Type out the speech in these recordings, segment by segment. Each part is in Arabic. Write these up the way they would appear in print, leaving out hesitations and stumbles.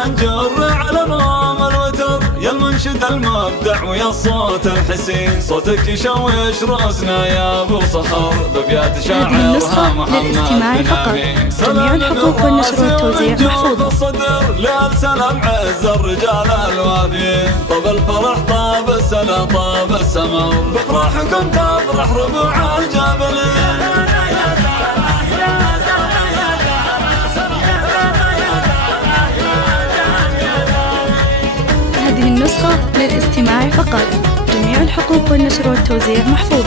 حنجر على نوم الوتر، يا المنشد المبدع ويا الصوت الحسين، صوتك يشوش راسنا يا ابو صخر، بابيات شاعرها محمد بن امين. جميع الحقوق والنشر والتوزيع محفوظة. الصدر ليل سلام عز الرجال الوافيين، طاب الفرح طاب السنة طاب السمر، بفرحكم تفرح ربوع الجبلين. هذه النسخة للاستماع فقط. جميع الحقوق والنشر والتوزيع محفوظة.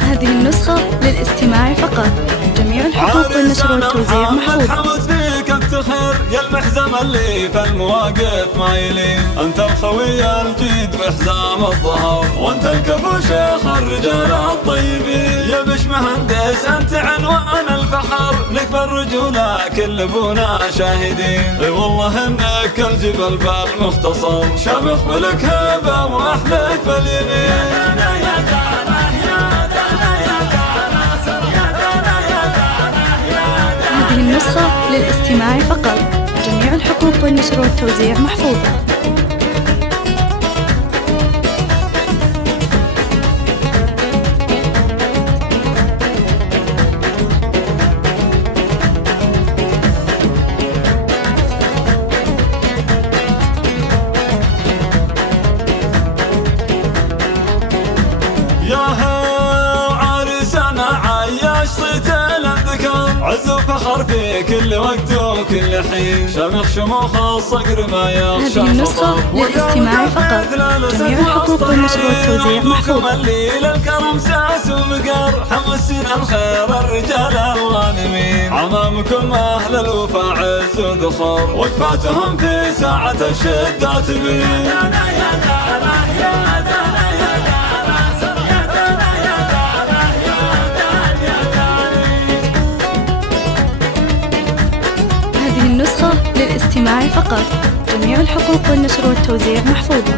هذه النسخة للاستماع فقط. جميع الحقوق والنشر والتوزيع محفوظة. فيك افتخر يا المحزم اللي في المواقف مايلين، انت الخوي الجيد بحزام الظهر، وانت الكفو شيخ الرجال الطيبين، يا بش مهندس انت عنوان الفخر، لك بالرجولة كل ابونا شاهدين، اي والله انك الجبل بالمختصر، شامخ ولك هبه واحلك باليمين. هذه النسخة للاستماع فقط. جميع الحقوق والنشر والتوزيع محفوظة. عز وفخر في كل وقت وكل حين، شمخ شموخ الصقر ما يخشى. هذه النسخة للاستماع فقط. جميع الحقوق والنشر والتوزيع محفوظة. الليل الكرم ساس ومقر، حمسنا الخير الرجال الغانمين، عمامكم اهل الوفا عز وذخر، وقفاتهم في ساعة الشدة تبين. النسخة للاستماع فقط. جميع الحقوق والنشر والتوزيع محفوظة.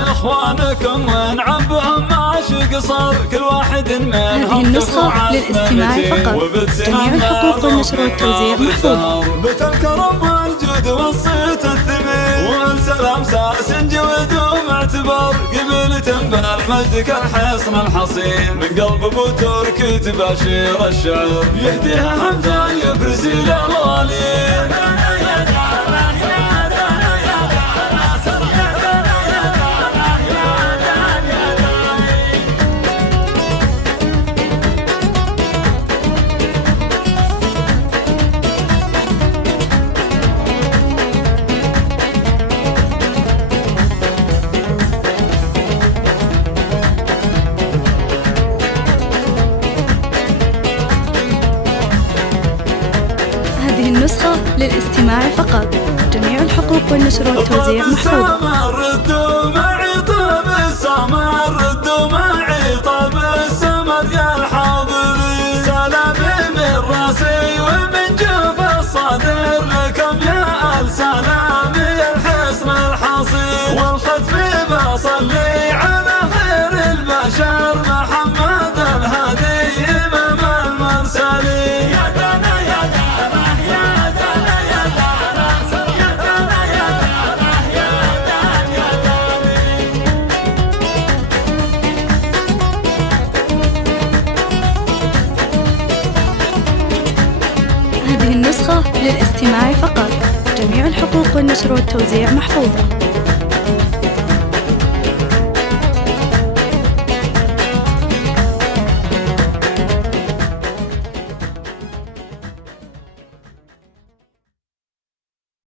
اخوانكم من عبهم ماشي قصر، كل واحد منهم هذه النسخة للاستماع فقط. جميع الحقوق والنشر والتوزيع محفوظة. بيت الكرم والجود والصيت الثمين، والسلام ساس جود ومعتبر، قبيلة بالمجد كالحصن الحصين، من قلب ابو تركي تباشير الشعر، يهديها حمزة يبرز الغالين. النسخة للاستماع فقط. جميع الحقوق والنشر والتوزيع محفوظة. ردوا معي طاب السمر، ردوا معي طاب السمر يا الحاضرين، سلامي من راسي ومن جوف الصدر، لكم يا ال سلامي الحصن الحصين، والختم بصلي على خير البشر، محمد الهادي امام المرسلين. هذه النسخة للاستماع فقط. جميع الحقوق والنشر والتوزيع محفوظة.